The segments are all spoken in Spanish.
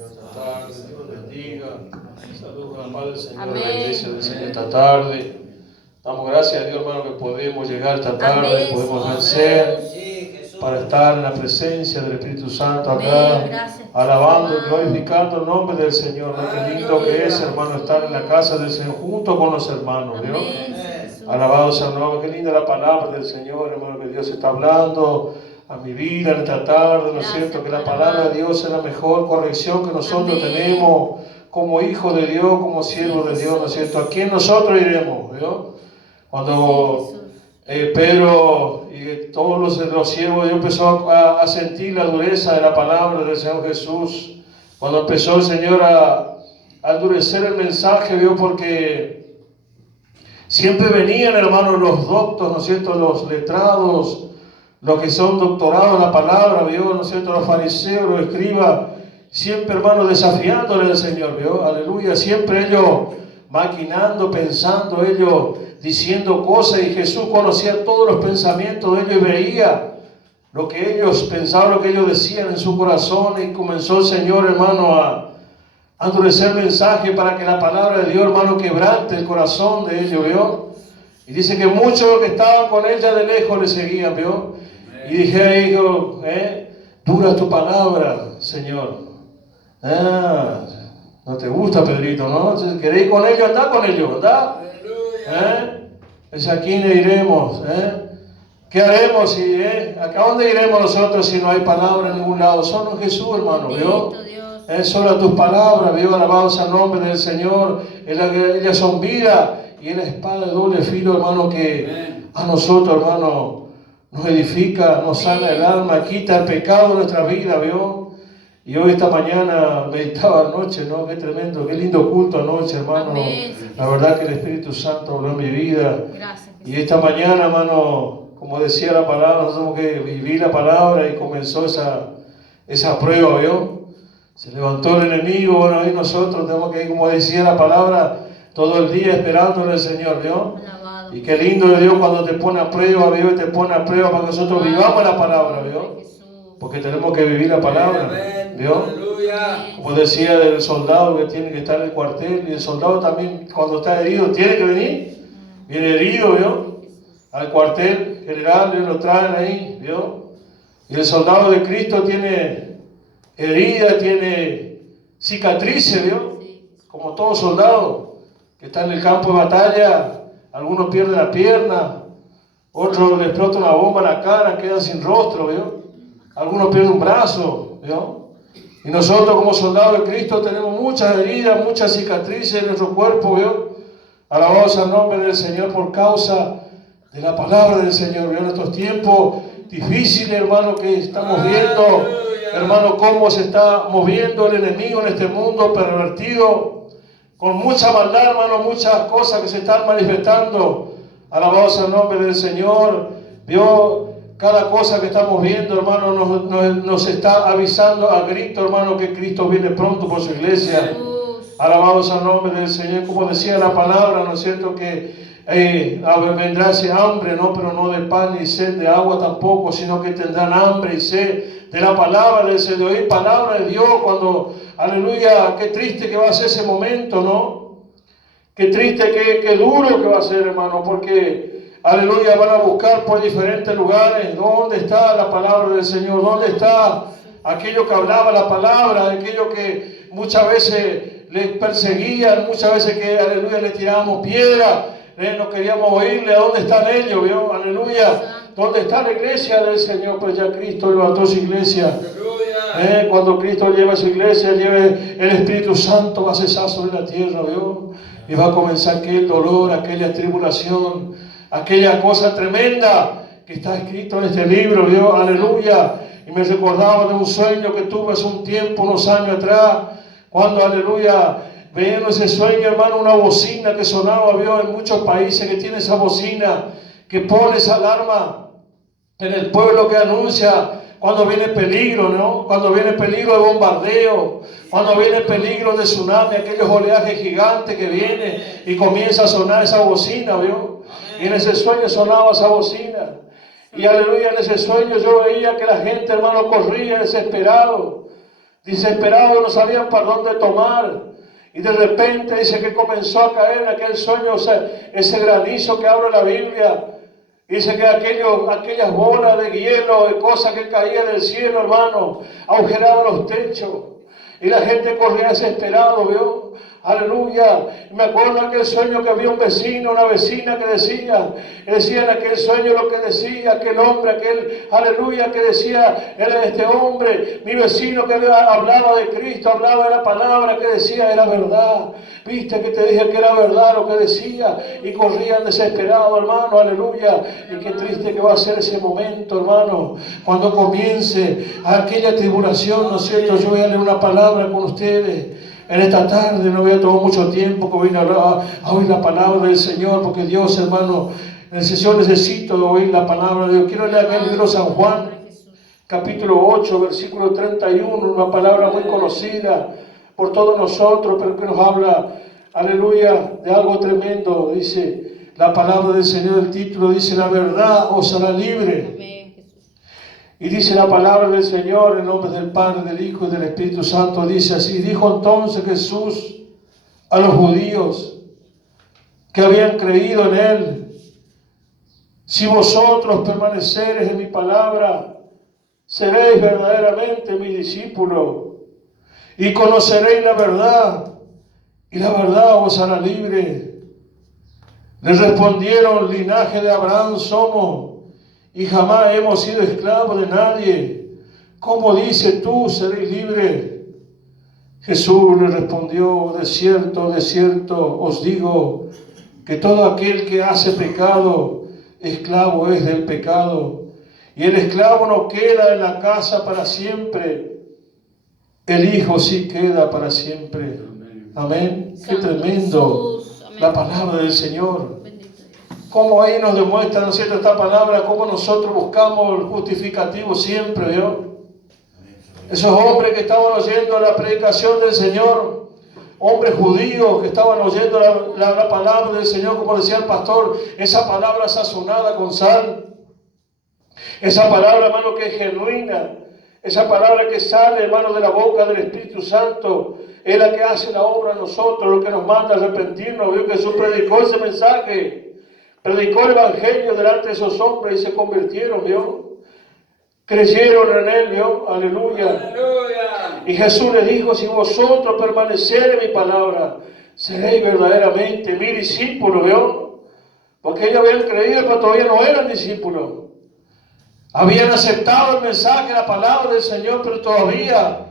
Esta tarde, Dios bendiga. Saludos a la paz del Señor, a la iglesia del Señor esta tarde. Damos gracias a Dios, hermano, que podemos llegar esta tarde, podemos vencer para estar en la presencia del Espíritu Santo acá, alabando y glorificando el nombre del Señor. Qué lindo que es, hermano, estar en la casa del Señor junto con los hermanos, ¿vio? Alabado sea el nombre, qué linda la palabra del Señor, hermano, que Dios está hablando a mi vida en esta tarde, ¿no es cierto? Que la palabra de Dios es la mejor corrección que nosotros tenemos como hijos de Dios, como siervos de Dios, ¿no es cierto? ¿A quién nosotros iremos? ¿Vio? Cuando Pedro y todos los siervos de Dios empezó a sentir la dureza de la palabra del Señor Jesús, cuando empezó el Señor a endurecer el mensaje, ¿vio? Porque siempre venían, hermanos, los doctos, ¿no es cierto? Los letrados, los que son doctorados en la palabra, ¿vio? ¿No es cierto? Los fariseos, los escribas, siempre, hermanos, desafiándole al Señor, ¿vio? Aleluya, siempre ellos maquinando, pensando, ellos diciendo cosas, y Jesús conocía todos los pensamientos de ellos y veía lo que ellos pensaban, lo que ellos decían en su corazón, y comenzó el Señor, hermano, a endurecer el mensaje para que la palabra de Dios, hermano, quebrante el corazón de ellos, ¿vio? Y dice que muchos que estaban con él ya de lejos le seguían, ¿vio? Y dije, hijo, dura tu palabra, Señor. No te gusta, Pedrito, ¿no? Si queréis ir con ellos, andá con ellos, andá. Es a quién iremos, ¿Qué haremos si, ¿A dónde iremos nosotros si no hay palabra en ningún lado? Solo en Jesús, hermano, ¿vio? Solo tus palabras, ¿vio? Alabados al nombre del Señor. Ellas son vida y es la espada de doble filo, hermano, que a nosotros, hermano, nos edifica, nos sana el alma, quita el pecado de nuestra vida, ¿vio? Y hoy esta mañana meditaba anoche, ¿no? Qué tremendo, qué lindo culto anoche, hermano. La verdad que el Espíritu Santo habló en mi vida. Y esta mañana, hermano, como decía la palabra, nosotros tenemos que vivir la palabra, y comenzó esa prueba, ¿vio? Se levantó el enemigo, bueno, y nosotros tenemos que ir, como decía la palabra, todo el día esperando en el Señor, ¿vio? Y qué lindo de Dios cuando te pone a prueba, ¿vio? Y te pone a prueba para que nosotros vivamos la palabra, ¿vio? Porque tenemos que vivir la palabra, ¿vio? Como decía del soldado que tiene que estar en el cuartel, y el soldado también cuando está herido tiene que venir, viene herido, ¿vio? Al cuartel general, ¿vio? Lo traen ahí, ¿vio? Y el soldado de Cristo tiene heridas, tiene cicatrices, ¿vio? Como todo soldado que está en el campo de batalla. Algunos pierden la pierna, otros les explota una bomba en la cara, quedan sin rostro, ¿vio? Algunos pierden un brazo, ¿vio? Y nosotros como soldados de Cristo tenemos muchas heridas, muchas cicatrices en nuestro cuerpo, ¿vio? Alabados al nombre del Señor por causa de la palabra del Señor, ¿vio? En estos tiempos difíciles, hermano, que estamos viendo, hermano, cómo se está moviendo el enemigo en este mundo pervertido, con mucha maldad, hermano, muchas cosas que se están manifestando. Alabados al nombre del Señor. Vio, cada cosa que estamos viendo, hermano, nos está avisando a grito, hermano, que Cristo viene pronto por su iglesia. Alabados al nombre del Señor. Como decía la palabra, ¿no es cierto? Que vendrá ese hambre, ¿no? Pero no de pan ni sed de agua tampoco, sino que tendrán hambre y sed de la palabra del Señor, de oír palabra de Dios. Cuando, aleluya, qué triste que va a ser ese momento, ¿no? Qué triste, qué duro que va a ser, hermano, porque, aleluya, van a buscar por diferentes lugares. ¿Dónde está la palabra del Señor? ¿Dónde está aquello que hablaba la palabra? Aquello que muchas veces les perseguían, muchas veces que, aleluya, le tirábamos piedra, no queríamos oírle. ¿Dónde están ellos? ¿Vio? Aleluya. ¿Dónde está la iglesia del Señor? Pues ya Cristo levantó su iglesia. Cuando Cristo lleva su iglesia, lleve el Espíritu Santo, va a cesar sobre la tierra, ¿vio? Y va a comenzar aquel dolor, aquella tribulación, aquella cosa tremenda que está escrito en este libro, ¿vio? Aleluya. Y me recordaba de un sueño que tuve hace un tiempo, unos años atrás, cuando, aleluya, veía en ese sueño, hermano, una bocina que sonaba, ¿vio? En muchos países que tiene esa bocina, que pone esa alarma en el pueblo, que anuncia cuando viene peligro, ¿no? Cuando viene peligro de bombardeo, cuando viene peligro de tsunami, aquellos oleajes gigantes que vienen, y comienza a sonar esa bocina, ¿vio? Y en ese sueño sonaba esa bocina. Y aleluya, en ese sueño yo veía que la gente, hermano, corría desesperado, desesperados, no sabían para dónde tomar. Y de repente dice que comenzó a caer en aquel sueño ese granizo que habla la Biblia. Dice que aquellas bolas de hielo, de cosas que caían del cielo, hermano, agujeraban los techos. Y la gente corría desesperado, ¿vio? Aleluya. Me acuerdo de aquel sueño que había un vecino, una vecina que decía en aquel sueño lo que decía aquel hombre, aleluya, que decía, era este hombre, mi vecino que hablaba de Cristo, hablaba de la palabra, que decía, era verdad. Viste que te dije que era verdad lo que decía, y corrían desesperados, hermano, aleluya. Y qué triste que va a ser ese momento, hermano, cuando comience aquella tribulación, ¿no es cierto? Yo voy a leer una palabra con ustedes. En esta tarde no voy a tomar mucho tiempo que voy a oír la palabra del Señor, porque Dios, hermano, yo necesito oír la palabra de Dios. Quiero leer el libro de San Juan, capítulo 8, versículo 31, una palabra muy conocida por todos nosotros, pero que nos habla, aleluya, de algo tremendo. Dice la palabra del Señor, el título dice, la verdad os hará libre. Amén. Y dice la palabra del Señor en nombre del Padre, del Hijo y del Espíritu Santo. Dice así, dijo entonces Jesús a los judíos que habían creído en Él, si vosotros permanecereis en mi palabra, seréis verdaderamente mis discípulos y conoceréis la verdad, y la verdad os hará libre. Les respondieron, linaje de Abraham somos, y jamás hemos sido esclavos de nadie. ¿Cómo dices tú, seréis libres? Jesús le respondió, de cierto os digo, que todo aquel que hace pecado, esclavo es del pecado. Y el esclavo no queda en la casa para siempre, el Hijo sí queda para siempre. Amén. Qué tremendo la palabra del Señor. Cómo ahí nos demuestra, ¿no es cierto?, esta palabra, cómo nosotros buscamos el justificativo siempre, ¿vio? Esos hombres que estaban oyendo la predicación del Señor, hombres judíos que estaban oyendo la palabra del Señor, como decía el pastor, esa palabra sazonada con sal, esa palabra, hermano, que es genuina, esa palabra que sale, hermano, de la boca del Espíritu Santo, es la que hace la obra a nosotros, lo que nos manda a arrepentirnos. ¿Vio? Jesús predicó ese mensaje. Predicó el Evangelio delante de esos hombres y se convirtieron, ¿vio? Creyeron en Él, ¿vio? Aleluya. Aleluya. Y Jesús les dijo, si vosotros permanecereis en mi palabra, seréis verdaderamente mi discípulos, ¿vio? Porque ellos habían creído, pero todavía no eran discípulos. Habían aceptado el mensaje, la palabra del Señor, pero todavía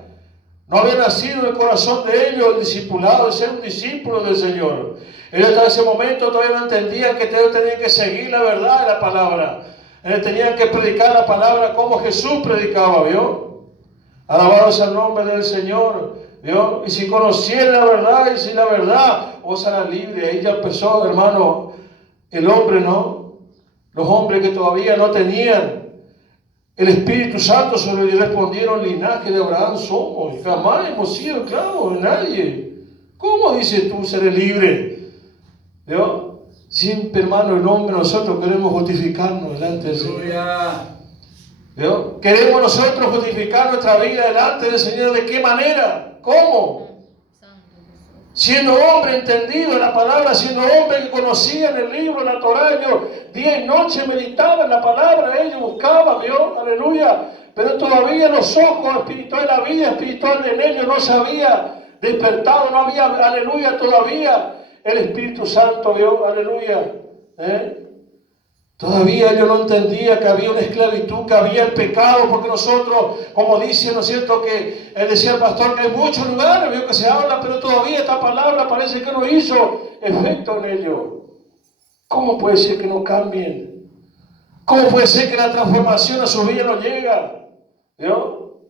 no había nacido en el corazón de ellos el discipulado, de ser un discípulo del Señor. Ellos en ese momento todavía no entendían que ellos tenían que seguir la verdad de la palabra. Ellos tenían que predicar la palabra como Jesús predicaba, ¿vio? Alabado sea el nombre del Señor, ¿vio? Y si conocieran la verdad, y si la verdad os hará libre. Ahí ya empezó, hermano, el hombre, ¿no? Los hombres que todavía no tenían el Espíritu Santo sobre ellos respondieron, linaje de Abraham somos, y jamás hemos sido esclavos de nadie. ¿Cómo dices tú, seré libre? ¿Vio? Siempre, hermano, el hombre, nosotros queremos justificarnos delante del Señor. ¿Vio? Queremos nosotros justificar nuestra vida delante del Señor. ¿De qué manera? ¿Cómo? Siendo hombre entendido en la palabra, siendo hombre que conocía en el libro, en la Torá, ellos día y noche meditaban en la palabra, ellos buscaban, ¿vio? Aleluya. Pero todavía los ojos espirituales, la vida espiritual en ellos no se había despertado, no había, aleluya, todavía el Espíritu Santo, ¿vio? Aleluya. Todavía ellos no entendían que había una esclavitud, que había el pecado, porque nosotros, como dice, ¿no es cierto?, que decía el pastor, que hay muchos lugares, ¿vio?, que se habla, pero todavía esta palabra parece que no hizo efecto en ellos. ¿Cómo puede ser que no cambien? ¿Cómo puede ser que la transformación a su vida no llega? ¿Vio?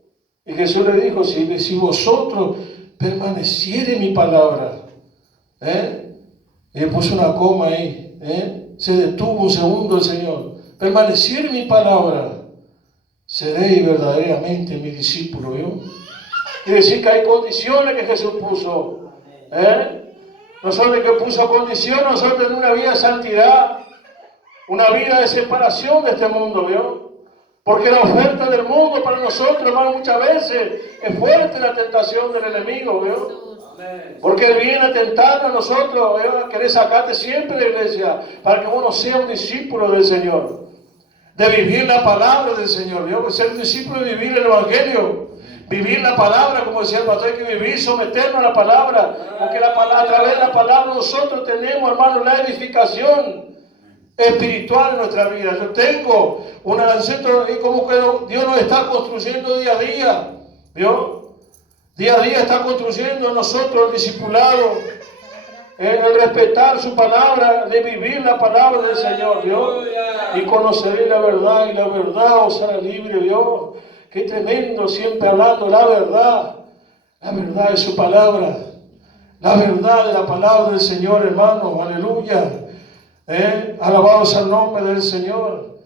Y Jesús le dijo, si vosotros permaneciereis en mi palabra, y le puso una coma ahí, se detuvo un segundo el Señor. Permanecer en mi palabra, seréis verdaderamente mi discípulo, ¿vio? Quiere decir que hay condiciones que Jesús puso. Nosotros que puso condiciones, nosotros en una vida de santidad, una vida de separación de este mundo, ¿vio? Porque la oferta del mundo para nosotros, hermano, muchas veces es fuerte la tentación del enemigo, ¿veo? Porque él viene a tentarnos a nosotros, ¿veo? A querer sacarte siempre de la iglesia para que uno sea un discípulo del Señor. De vivir la palabra del Señor, ¿veo? Ser un discípulo de vivir el Evangelio. Vivir la palabra, como decía el pastor, hay que vivir, someternos a la palabra. Porque la palabra, a través de la palabra nosotros tenemos, hermano, la edificación espiritual en nuestra vida. Yo tengo un ancestro, como que Dios nos está construyendo día a día, ¿vio? Día a día está construyendo en nosotros el discipulado, el respetar su palabra, de vivir la palabra del Señor, ¿vio? Y conoceré la verdad, y la verdad os hará libre, ¿vio? Qué tremendo, siempre hablando la verdad. La verdad es su palabra. La verdad de la palabra del Señor, hermano. Aleluya. Alabado sea el nombre del Señor.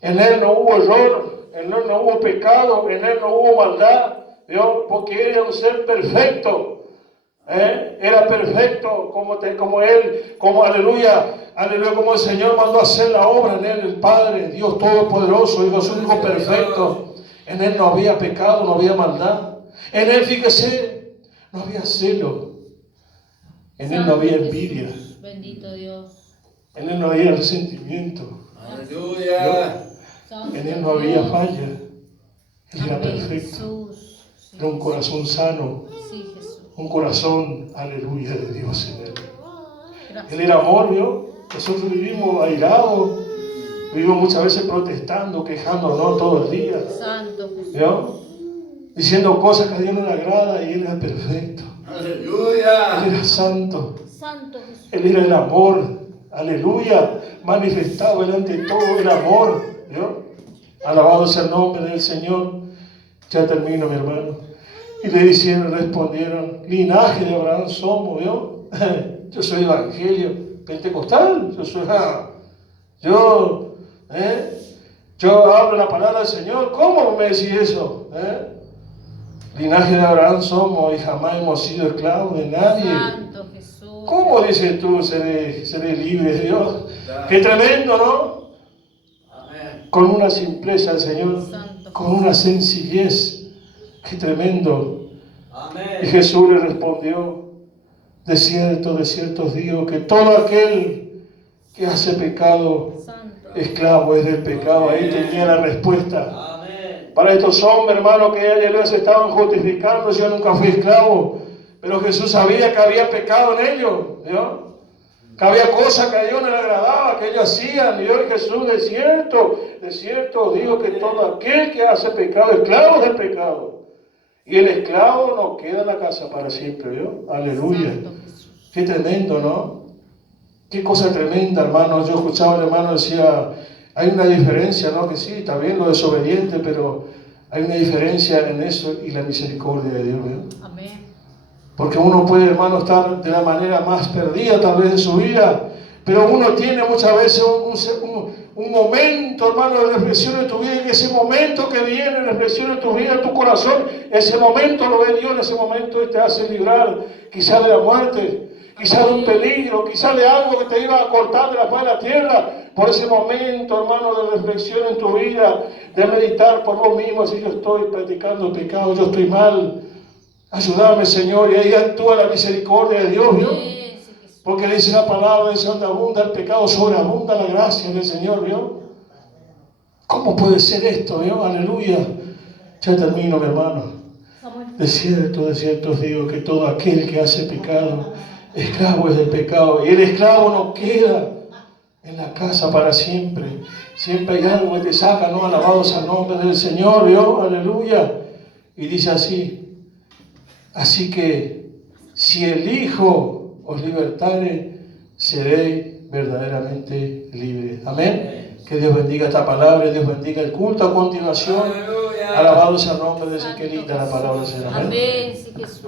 En Él no hubo error. En Él no hubo pecado. En Él no hubo maldad. ¿Vio? Porque era un ser perfecto. Era perfecto como Él. Aleluya, como el Señor mandó a hacer la obra en Él. El Padre, Dios Todopoderoso, Hijo único perfecto. En Él no había pecado, no había maldad. En Él, fíjese, no había celo. En Él no había envidia. Bendito Dios. En Él no había resentimiento. Aleluya. En Él no había falla. Él era perfecto. Era un corazón sano. Sí, Jesús. Un corazón, aleluya, de Dios en Él. Él era amor, ¿vio? Nosotros vivimos airados. Vivimos muchas veces protestando, quejándonos todo el día. Santo Jesús. ¿Vio? Diciendo cosas que a Dios no le agrada y Él era perfecto. Aleluya. Él era santo. Santo Jesús. Él era el amor. Aleluya. Manifestado delante de todo el amor. ¿Vio? Alabado sea el nombre del Señor. Ya termino, mi hermano. Y le respondieron, linaje de Abraham somos, ¿vio? Yo soy evangelio pentecostal. Yo hablo la palabra del Señor. ¿Cómo me decís eso? Linaje de Abraham somos y jamás hemos sido esclavos de nadie. Santo Jesús. ¿Cómo dices tú seré libre de Dios? Qué tremendo, ¿no? Amén. Con una simpleza el Señor, Santo con una sencillez. Qué tremendo. Amén. Y Jesús le respondió, de cierto os digo que todo aquel que hace pecado, Santo. esclavo es del pecado. Ahí tenía la respuesta. Amén. Para estos hombres, hermanos, que ellos se estaban justificando, yo nunca fui esclavo, pero Jesús sabía que había pecado en ellos, ¿no? Que había cosas que a Dios no le agradaba, que ellos hacían, y hoy Jesús, de cierto os digo que todo aquel que hace pecado, esclavo es del pecado. Y el esclavo no queda en la casa para siempre, ¿vio? Aleluya. Santo Jesús. Qué tremendo, ¿no? Qué cosa tremenda, hermano. Yo escuchaba al hermano decía, hay una diferencia, ¿no? Que sí, está bien lo desobediente, pero hay una diferencia en eso y la misericordia de Dios, ¿vio? Amén. Porque uno puede, hermano, estar de la manera más perdida tal vez en su vida, pero uno tiene muchas veces un momento, hermano, de reflexión en tu vida, y ese momento que viene, reflexión en tu vida, en tu corazón, ese momento lo ve Dios, en ese momento Él te hace librar, quizá de la muerte, quizá de un peligro, quizá de algo que te iba a cortar de la faz de la tierra. Por ese momento, hermano, de reflexión en tu vida, de meditar por vos mismo, si yo estoy practicando pecado, yo estoy mal. Ayúdame, Señor, y ahí actúa la misericordia de Dios, ¿vio? Porque dice la palabra, dice donde abunda el pecado, sobreabunda la gracia del Señor, ¿vio? ¿Cómo puede ser esto, ¿vio? Aleluya. Ya termino, mi hermano. De cierto os digo que todo aquel que hace pecado, esclavo es del pecado. Y el esclavo no queda en la casa para siempre. Siempre hay algo que te saca, ¿no? Alabados al nombre del Señor, ¿vio? Aleluya. Y dice así. Así que, si el Hijo os libertare, seréis verdaderamente libres. Amén. Que Dios bendiga esta palabra, Dios bendiga el culto a continuación. Aleluya. Alabado sea el nombre de ese, que linda la palabra del Señor. Amén. Sí, Jesús.